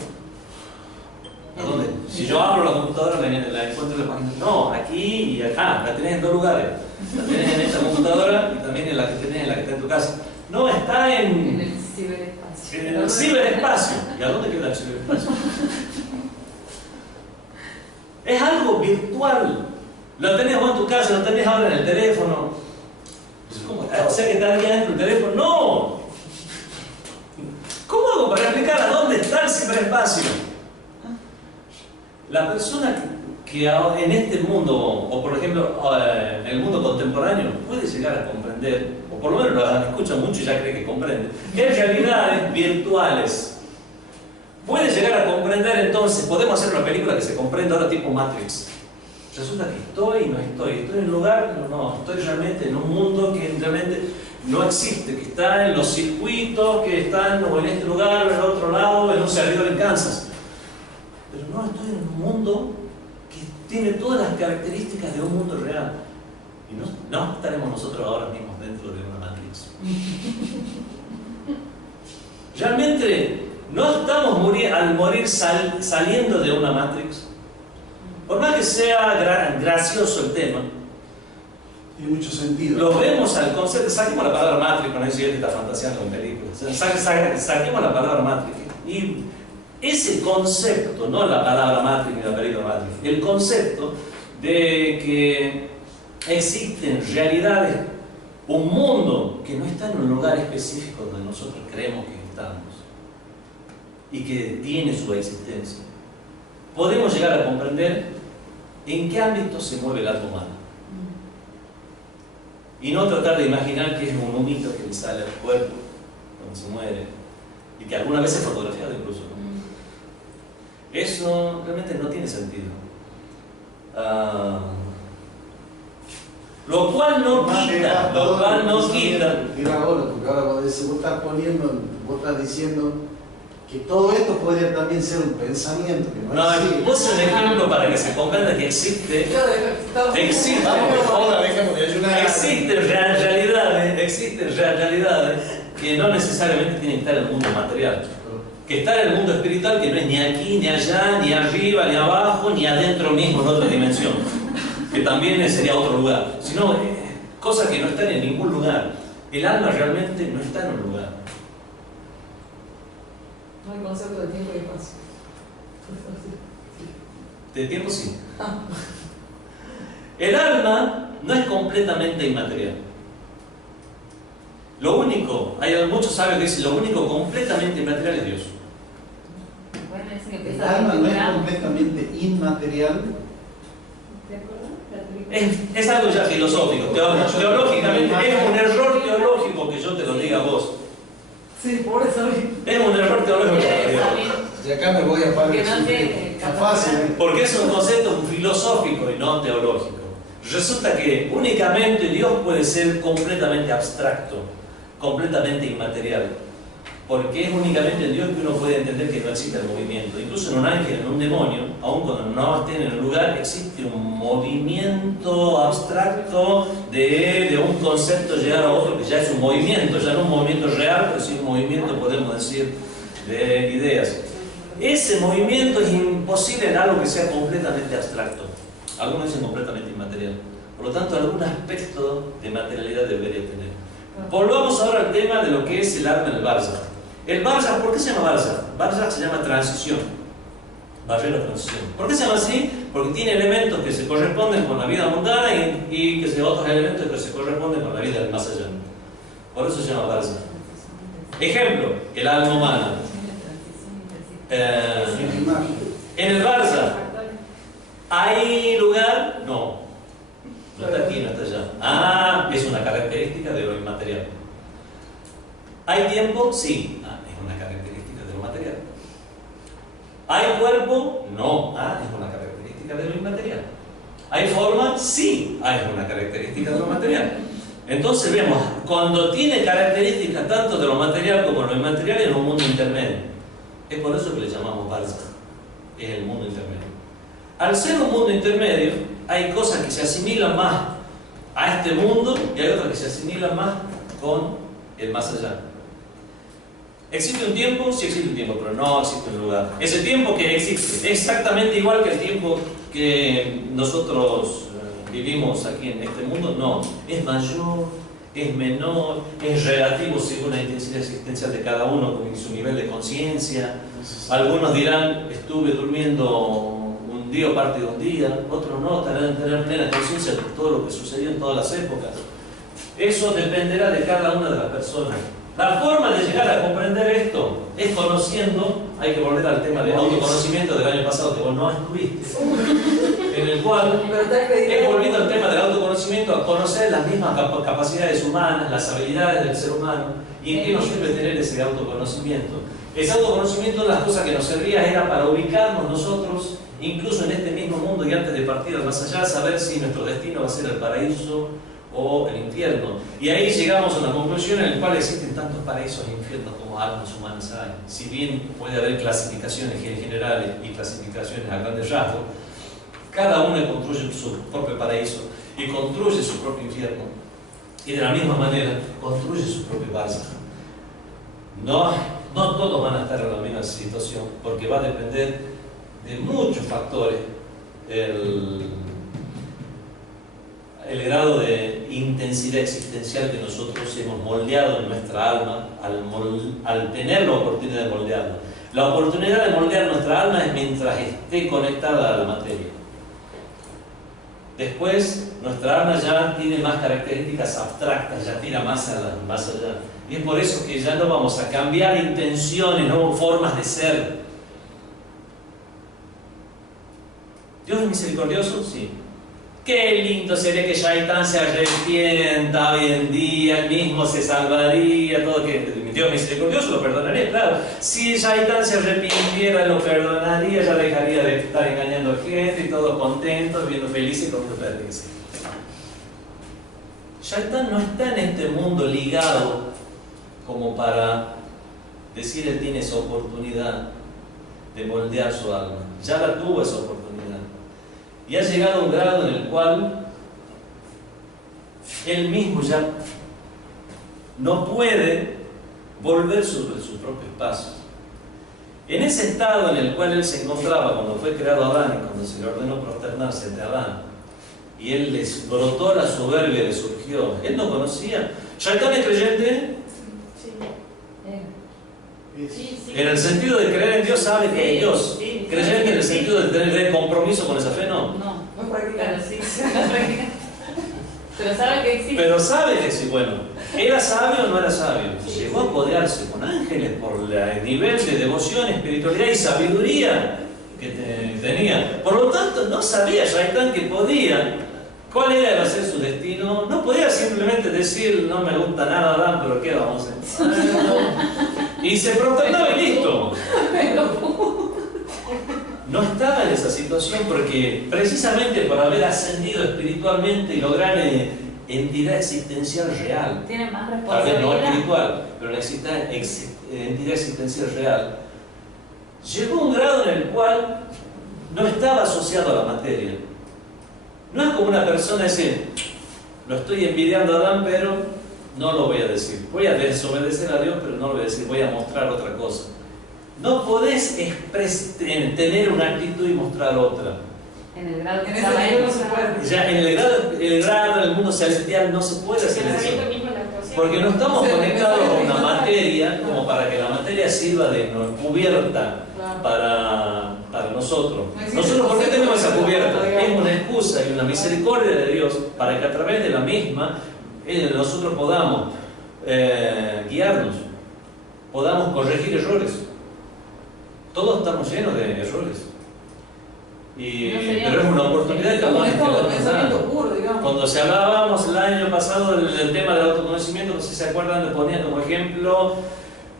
¿A dónde? Si yo abro la computadora, la encuentro en la página. No, aquí y acá, la tenés en dos lugares. La tenés en esta computadora y también en la que tenés, en la que está en tu casa. No, está En el ciberespacio. en el ciberespacio. ¿Y a dónde queda el ciberespacio? Es algo virtual. Lo tenés vos en tu casa, lo tenés ahora en el teléfono. ¿Cómo? O sea que está ahí adentro el teléfono. ¡No! ¿Cómo hago para explicar a dónde está el ciberespacio? La persona que en este mundo, o por ejemplo en el mundo contemporáneo, puede llegar a comprender, o por lo menos lo escucha mucho y ya cree que comprende, que hay realidades virtuales. Puede llegar a comprender entonces, podemos hacer una película que se comprenda ahora tipo Matrix. Resulta que estoy y no estoy en un lugar, pero no, estoy realmente en un mundo que realmente no existe, que está en los circuitos, que están o en este lugar o en el otro lado, en un servidor en Kansas. Pero no, estoy en un mundo que tiene todas las características de un mundo real. Y no estaremos nosotros ahora mismos dentro de una Matrix. Realmente no estamos al morir saliendo de una Matrix. Por más que sea gracioso el tema, tiene mucho sentido. lo vemos al concepto. Saquemos la palabra Matrix, con eso ya te está fantaseando en películas. Saquemos la palabra Matrix. Y ese concepto, no la palabra Matrix ni la película Matrix, el concepto de que existen realidades, un mundo que no está en un lugar específico donde nosotros creemos que estamos y que tiene su existencia. Podemos llegar a comprender en qué ámbito se mueve el alma humana. Y no tratar de imaginar que es un humito que le sale al cuerpo cuando se muere y que alguna vez es fotografiado incluso. Eso realmente no tiene sentido. Lo cual no quita. Mira ahora, porque ahora vos estás diciendo que todo esto podría también ser un pensamiento que no existe. Puse un ejemplo para que se comprenda que existen realidades que no necesariamente tienen que estar en el mundo material. Que estar en el mundo espiritual, que no es ni aquí, ni allá, ni arriba, ni abajo, ni adentro mismo en otra dimensión, que también sería otro lugar, sino cosas que no están en ningún lugar. El alma realmente no está en un lugar. No hay concepto de tiempo y espacio. De tiempo sí. El alma no es completamente inmaterial. Lo único, hay muchos sabios que dicen, lo único completamente inmaterial es Dios. Bueno, es hacen que El piensa alma que no es completamente inmaterial. ¿te acuerdas? Es algo ya filosófico. Teológicamente es un error teológico que yo te lo diga a vos. Sí, por eso. Es un error teológico que te digo. De acá me voy a parar. Que no tiene Está fácil. Porque es un concepto filosófico y no teológico. Resulta que únicamente Dios puede ser completamente abstracto, completamente inmaterial. Porque es únicamente en Dios que uno puede entender que no existe el movimiento. Incluso en un ángel, en un demonio, aun cuando no estén en un lugar, existe un movimiento abstracto de un concepto llegar a otro, que ya es un movimiento, ya no un movimiento real, pero sí un movimiento, podemos decir, de ideas. Ese movimiento es imposible en algo que sea completamente abstracto. Algunos dicen completamente inmaterial. Por lo tanto, algún aspecto de materialidad debería tener. Volvamos ahora al tema de lo que es el alma en el Barzakh. El Barzakh, ¿por qué se llama Barzakh? Barzakh se llama transición. Barrera transición. ¿Por qué se llama así? Porque tiene elementos que se corresponden con la vida mundana y que otros elementos que se corresponden con la vida del más allá. Por eso se llama Barzakh. Ejemplo, el alma humana. En el Barzakh, ¿hay lugar? No. No está aquí, no está allá. Ah, es una característica de lo inmaterial. ¿Hay tiempo? Sí. Ah, es una característica de lo material. ¿Hay cuerpo? No. Ah, es una característica de lo inmaterial. ¿Hay forma? Sí. Ah, es una característica de lo material. Entonces vemos, cuando tiene características tanto de lo material como de lo inmaterial, es un mundo intermedio. Es por eso que le llamamos Barzakh. Es el mundo intermedio. Al ser un mundo intermedio, hay cosas que se asimilan más a este mundo y hay otras que se asimilan más con el más allá. ¿Existe un tiempo? Sí existe un tiempo, pero no existe un lugar. Ese tiempo que existe es exactamente igual que el tiempo que nosotros vivimos aquí en este mundo. No, es mayor, es menor, es relativo según la intensidad existencial de cada uno con su nivel de conciencia. Algunos dirán, estuve durmiendo un día o parte de un día, otros no, estarán en tener plena conciencia de todo lo que sucedió en todas las épocas. Eso dependerá de cada una de las personas. La forma de llegar a comprender esto es conociendo, hay que volver al tema del autoconocimiento del año pasado que vos no estuviste, en el cual es volviendo al tema del autoconocimiento a conocer las mismas capacidades humanas, las habilidades del ser humano y en qué nos sirve tener ese autoconocimiento. Ese autoconocimiento, las cosas que nos servía era para ubicarnos nosotros, incluso en este mismo mundo y antes de partir al más allá, saber si nuestro destino va a ser el paraíso o el infierno. Y ahí llegamos a una conclusión en la cual existen tantos paraísos e infiernos como almas humanas hay. Si bien puede haber clasificaciones generales y clasificaciones a grandes rasgos, cada una construye su propio paraíso y construye su propio infierno. Y de la misma manera construye su propio Barzakh. No todos van a estar en la misma situación, porque va a depender de muchos factores el grado de intensidad existencial que nosotros hemos moldeado en nuestra alma al tener la oportunidad de moldearla. La oportunidad de moldear nuestra alma es mientras esté conectada a la materia. Después, nuestra alma ya tiene más características abstractas, ya tira más allá. Y es por eso que ya no vamos a cambiar intenciones, no formas de ser. ¿Dios es misericordioso? Sí. Qué lindo sería que Shaitán se arrepienta hoy en día, él mismo se salvaría, todo que Dios misericordioso lo perdonaría, claro. Si Shaitán se arrepintiera, lo perdonaría, ya dejaría de estar engañando a gente y todos contentos, viviendo felices y comiendo perdices. Shaitán no está en este mundo ligado como para decir él tiene esa oportunidad de moldear su alma. Ya la tuvo esa oportunidad. Y ha llegado a un grado en el cual él mismo ya no puede volver sobre sus propios pasos. En ese estado en el cual él se encontraba cuando fue creado Adán y cuando se le ordenó prosternarse ante Adán, y él les brotó la soberbia, le surgió, él no conocía. ¿Shaitán es creyente? Sí. En el sentido de creer en Dios, sabe que es Dios. Creyente en el sentido de tener compromiso con esa fe, no. No, muy práctica. pero sí, no es práctica. Pero sabe que existe. Pero sabe que sí, bueno, ¿era sabio o no era sabio? Llegó a codearse con ángeles por el nivel de devoción, espiritualidad y sabiduría que tenía. Por lo tanto, no sabía Shaitán que podía, cuál era el hacer su destino. No podía simplemente decir, no me gusta nada Adán, pero ¿qué vamos a hacer? Y se protestaba y listo. No estaba en esa situación porque precisamente por haber ascendido espiritualmente y lograr entidad existencial real, Tiene más tal vez responsabilidad. no espiritual, pero la entidad existencial real, llegó a un grado en el cual no estaba asociado a la materia. No es como una persona decir, lo estoy envidiando a Adán, pero no lo voy a decir. Voy a desobedecer a Dios, pero no lo voy a decir, voy a mostrar otra cosa. No podés tener una actitud y mostrar otra. En el grado que En ese estaba nivel él. no se puede. Ya en el grado del mundo celestial no se puede hacer eso. Porque no estamos conectados con la materia como para que la materia sirva de cubierta para nosotros. Nosotros, ¿por qué tenemos esa cubierta? Es una excusa y una misericordia de Dios para que a través de la misma nosotros podamos guiarnos, podamos corregir errores. Todos estamos llenos de errores. Pero es una oportunidad que Como un vamos estado de a pensamiento dar. puro, digamos. Cuando se hablábamos el año pasado del tema del autoconocimiento, no sé si se acuerdan, le ponía como ejemplo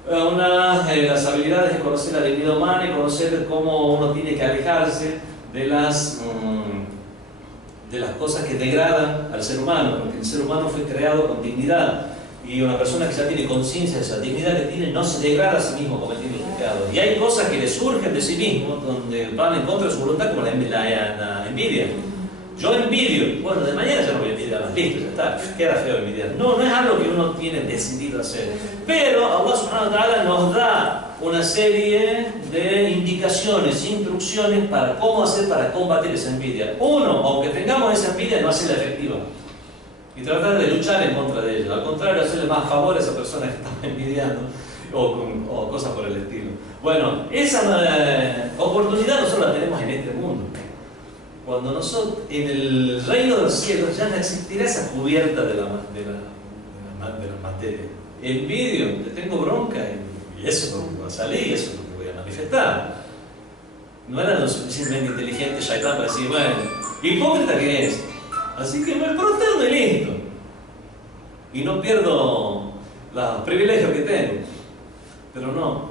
las habilidades de conocer la dignidad humana y conocer cómo uno tiene que alejarse de las cosas que degradan al ser humano, porque el ser humano fue creado con dignidad. Y una persona que ya tiene conciencia de esa dignidad que tiene no se degrada a sí mismo cometiendo pecados. Y hay cosas que le surgen de sí mismo, donde van en contra de su voluntad, como la envidia. Yo envidio, bueno, de mañana ya no voy a envidiar más, listo, ya está, queda feo envidiar. No es algo que uno tiene decidido hacer. Pero Allah subhanahu wa ta'ala nos da una serie de indicaciones, instrucciones para cómo hacer para combatir esa envidia. Uno, aunque tengamos esa envidia, no hacerla efectiva. Y tratar de luchar en contra de ello. Al contrario, hacerle más favor a esa persona que está envidiando o cosas por el estilo. Bueno, esa oportunidad nosotros la tenemos en este mundo. Cuando nosotros, en el reino de los cielos, ya no existirá esa cubierta de la materia. Envidio, le tengo bronca y eso es lo que va a salir, eso es lo que voy a manifestar. No era lo suficientemente inteligente Shaitán para decir, bueno, hipócrita que es. Así que me prosterno y listo. Y no pierdo los privilegios que tengo. Pero no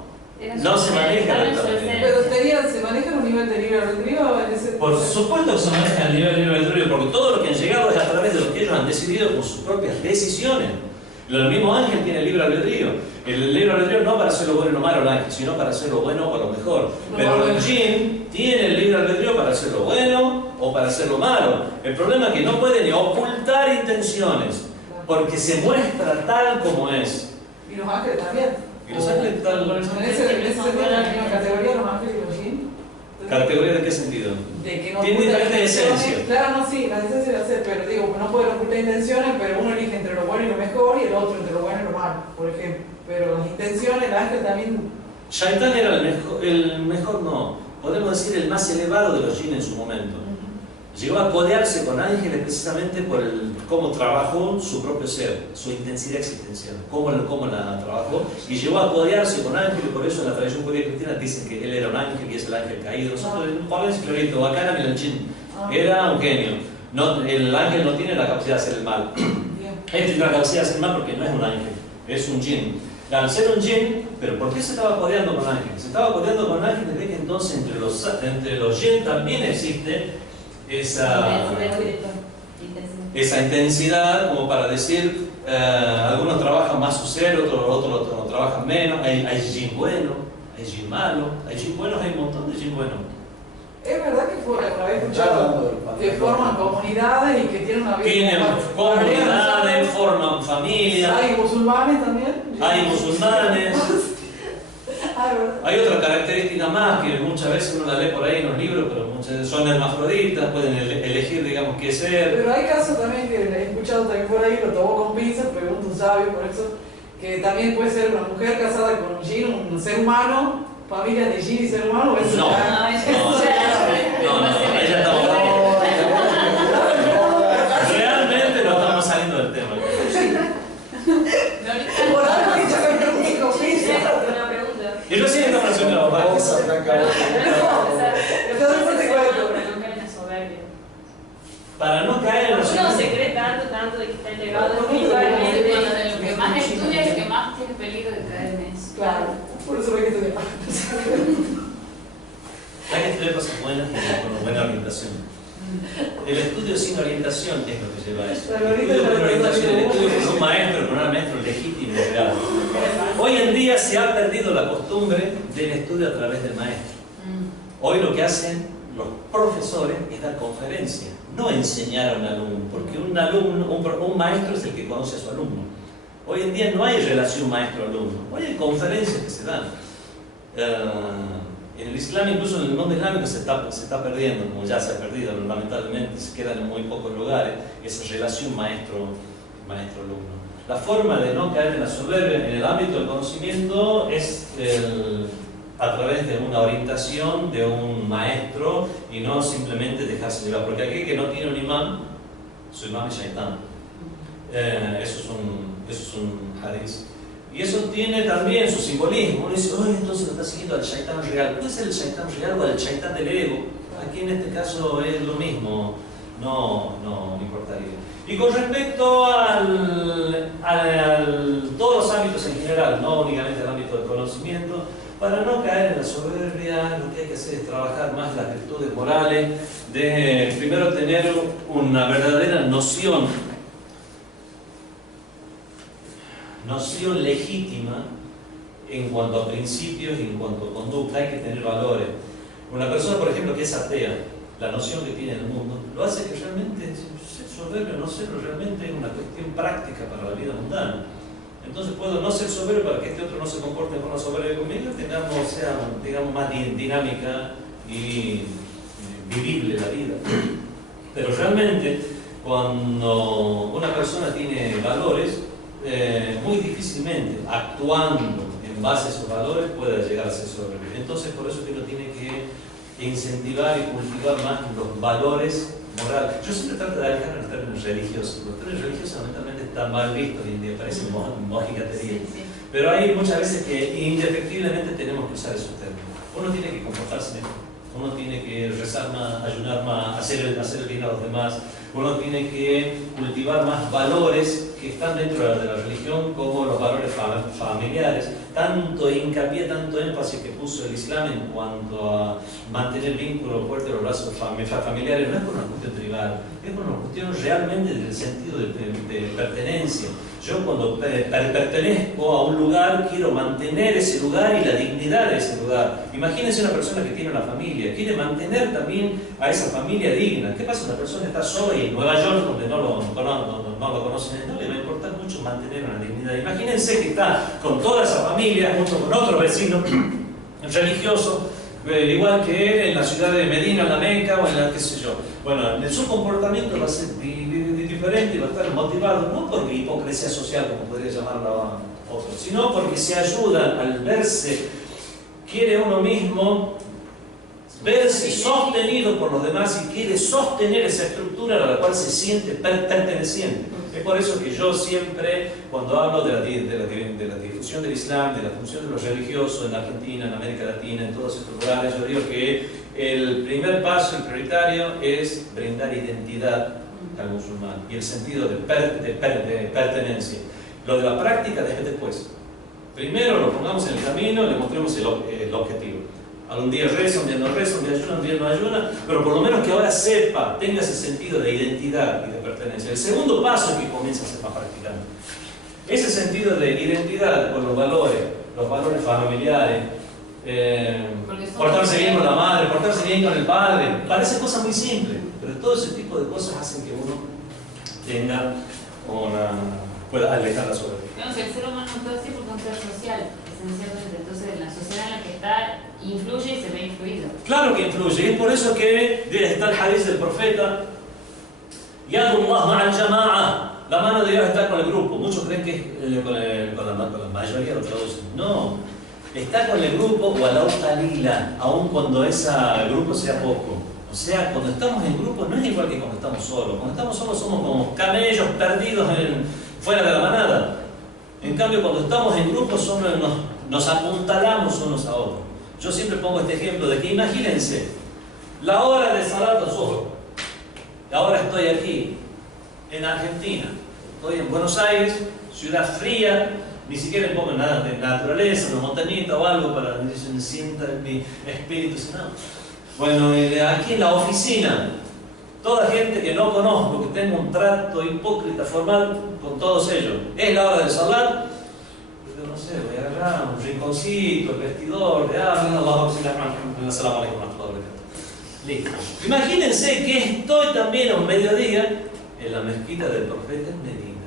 se maneja de esta manera. Pero se maneja en un nivel de libre albedrío en ese. Por supuesto que se maneja a nivel de libre albedrío, porque todo lo que han llegado es a través de lo que ellos han decidido con sus propias decisiones. El mismo ángel tiene libre albedrío. El libre albedrío no para hacer lo bueno o lo malo el ángel, sino para hacer lo bueno o lo mejor. Pero el jinn tiene el libre albedrío para hacer lo bueno o para hacer lo malo. El problema es que no puede ni ocultar intenciones, porque se muestra tal como es. Y los ángeles también. Y los ángeles tal como es. En ese sentido, en la misma categoría, los ángeles y los jinn. ¿Categoría de qué sentido? De que no tiene ocultan diferentes intenciones. esencias. Claro, no, sí, las esencias de hacer, pero digo, no pueden ocultar intenciones, pero uno elige entre lo bueno y lo mejor y el otro entre lo bueno y lo malo, por ejemplo. Pero las intenciones, el ángel también. Shaitán era el mejor no, podemos decir el más elevado de los jinn en su momento. Llegó a codearse con ángeles precisamente por cómo trabajó su propio ser, su intensidad existencial, cómo la trabajó, y llegó a codearse con ángeles. Por eso en la tradición judía cristiana dicen que él era un ángel y es el ángel caído. Nosotros, jóvenes, clarito, Bacana ni el jinn, era un genio. No, el ángel no tiene la capacidad de hacer el mal. Él tiene la capacidad de hacer el mal porque no es un ángel, es un jinn. Al ser un jinn, ¿pero por qué se estaba codeando con ángeles? Se estaba codeando con ángeles de que entonces entre los jinn también existe esa intensidad, como para decir, algunos trabajan más su ser, otros trabajan menos. Hay jinn bueno, hay jinn malo, hay jinn buenos, hay un montón de jinn buenos. Es verdad que alguna vez escuchado que forman comunidades y que tienen una vida. Tienen comunidades, forman familias. Hay musulmanes también. Hay musulmanes. Hay otra característica más que muchas veces uno la lee por ahí en los libros, pero muchas veces son hermafroditas, pueden elegir, digamos, qué ser. Pero hay casos también que he escuchado también por ahí, lo tomo con pinzas, pregunto un sabio por eso, que también puede ser una mujer casada con un jinn, un ser humano, familia de jinn y ser humano. Eso No, ella está. Realmente no estamos tanto de que está elevado espiritualmente, lo que más estudia es el que más tiene peligro de caer en eso. Claro, por eso hay que estudiar. Hay que estudiar cosas buenas y con buena orientación. El estudio sin orientación es lo que lleva a eso. El estudio con orientación, el estudio con un maestro, con un maestro legítimo, real. Hoy en día se ha perdido la costumbre del estudio a través del maestro. Hoy lo que hacen los profesores es dar conferencias, no enseñar a un alumno, porque un maestro es el que conoce a su alumno. Hoy en día no hay relación maestro-alumno, hoy hay conferencias que se dan. En el Islam, incluso en el mundo islámico, se está perdiendo, como ya se ha perdido, lamentablemente, se quedan en muy pocos lugares, esa relación maestro-alumno. La forma de no caer en la soberbia en el ámbito del conocimiento es a través de una orientación de un maestro y no simplemente dejarse llevar, porque aquel que no tiene un imán, su imán es shaitán. Eso es un hadith. Y eso tiene también su simbolismo. Uno dice, entonces lo está siguiendo al shaitán real. ¿Puede ser el shaitán real o el shaitán del ego? Aquí en este caso es lo mismo, no importaría. Y con respecto a todos los ámbitos en general, no únicamente el ámbito del conocimiento, para no caer en la soberbia, lo que hay que hacer es trabajar más las virtudes morales, de primero tener una verdadera noción legítima en cuanto a principios y en cuanto a conducta. Hay que tener valores. Una persona, por ejemplo, que es atea, la noción que tiene del mundo, lo hace que realmente ser soberbio, no serlo, realmente es una cuestión práctica para la vida mundana. Entonces puedo no ser soberbio para que este otro no se comporte de forma soberbia conmigo, tengamos más dinámica y vivible la vida. Pero realmente, cuando una persona tiene valores, muy difícilmente, actuando en base a esos valores, puede llegar a ser soberbio. Entonces, por eso que uno tiene que incentivar y cultivar más los valores morales. Yo siempre trato de alejarme de los términos religiosos. Los términos religiosos lamentablemente están mal vistos hoy en día, parecen mojigatería. Pero hay muchas veces que indefectiblemente tenemos que usar esos términos. Uno tiene que comportarse mejor, uno tiene que rezar más, ayunar más, hacer el bien a los demás, uno tiene que cultivar más valores que están dentro de la religión, como los valores familiares. Tanto hincapié, tanto énfasis que puso el Islam en cuanto a mantener vínculos fuertes, los lazos familiares, no es por una cuestión tribal, es por una cuestión realmente del sentido de pertenencia. Yo cuando pertenezco a un lugar, quiero mantener ese lugar y la dignidad de ese lugar. Imagínense una persona que tiene una familia, quiere mantener también a esa familia digna. ¿Qué pasa? Una persona está sola y en Nueva York, donde no lo conocen, no le va a importar mucho mantener una dignidad. Imagínense que está con toda esa familia, junto con otro vecino religioso, igual que él, en la ciudad de Medina, en la Meca o en la qué sé yo. Bueno, su comportamiento va a ser diferente, va a estar motivado no por hipocresía social, como podría llamarlo a otros, sino porque se ayudan al verse, quiere uno mismo verse sostenido por los demás y quiere sostener esa estructura a la cual se siente perteneciente. Es por eso que yo siempre, cuando hablo de la difusión del Islam, de la función de los religiosos en Argentina, en América Latina, en todos estos lugares, yo digo que el primer paso, el prioritario, es brindar identidad al musulmán y el sentido de pertenencia. Lo de la práctica, después. Primero lo pongamos en el camino y le mostremos el objetivo. Un día reza, un día no reza, un día ayuna, un día no ayuna, pero por lo menos que ahora sepa, tenga ese sentido de identidad y de pertenencia. El segundo paso es que comience a ser más practicante. Ese sentido de identidad con los valores familiares, portarse bien con la madre, portarse bien con el padre, parece cosa muy simple, pero todo ese tipo de cosas hacen que uno pueda alejar la soberbia. Digamos, el ser humano no puede ser por un ser social, esencialmente. Entonces, en la sociedad en la que está, influye y se ve influido. Claro que influye, y es por eso que está el hadith del profeta: Yadullah ma'al jama'a. La mano de Dios está con el grupo. Muchos creen que es con la mayoría lo traducen. No, está con el grupo o al qalila, aun cuando ese grupo sea poco. O sea, cuando estamos en grupo no es igual que cuando estamos solos. Cuando estamos solos somos como camellos perdidos fuera de la manada. En cambio, cuando estamos en grupo nos apuntalamos unos a otros. Yo siempre pongo este ejemplo de que imagínense la hora de Salat al-Zuhr. Ahora estoy aquí. en Argentina. Estoy en Buenos Aires, ciudad fría, ni siquiera pongo nada de naturaleza, una montañita o algo para que se me sienta mi espíritu. No. Bueno, aquí en la oficina, toda gente que no conozco, que tengo un trato hipócrita formal con todos ellos. Es la hora de salat, yo no sé, voy a agarrar un rinconcito, el vestidor, listo. Imagínense que estoy también a un mediodía en la mezquita del profeta en Medina.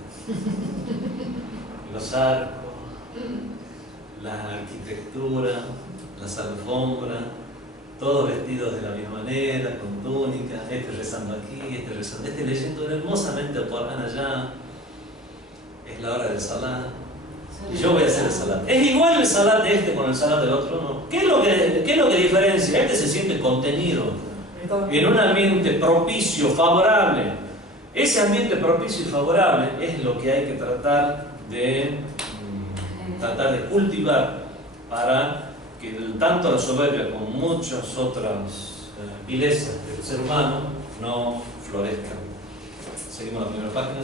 Los arcos, la arquitectura, las alfombras, todos vestidos de la misma manera, con túnica, este rezando aquí, este leyendo hermosamente el Corán allá. Es la hora del salat. Y yo voy a hacer el salat. ¿Es igual el salat de este con el salat del otro? No. ¿Qué es lo que diferencia? Este se siente contenido en un ambiente propicio, favorable. Ese ambiente propicio y favorable es lo que hay que tratar de cultivar para que tanto la soberbia como muchas otras vilezas del ser humano no florezcan. Seguimos la primera página.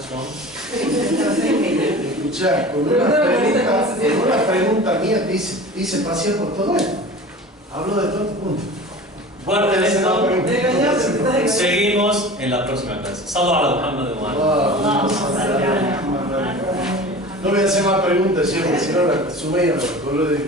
Escuchá, con una pregunta mía dice pasear por todo esto. Hablo de todo este punto. Guarden esto. Seguimos en la próxima clase. Saludos a Muhammad de No voy a hacer más preguntas, siempre, si no la sumé a los colores.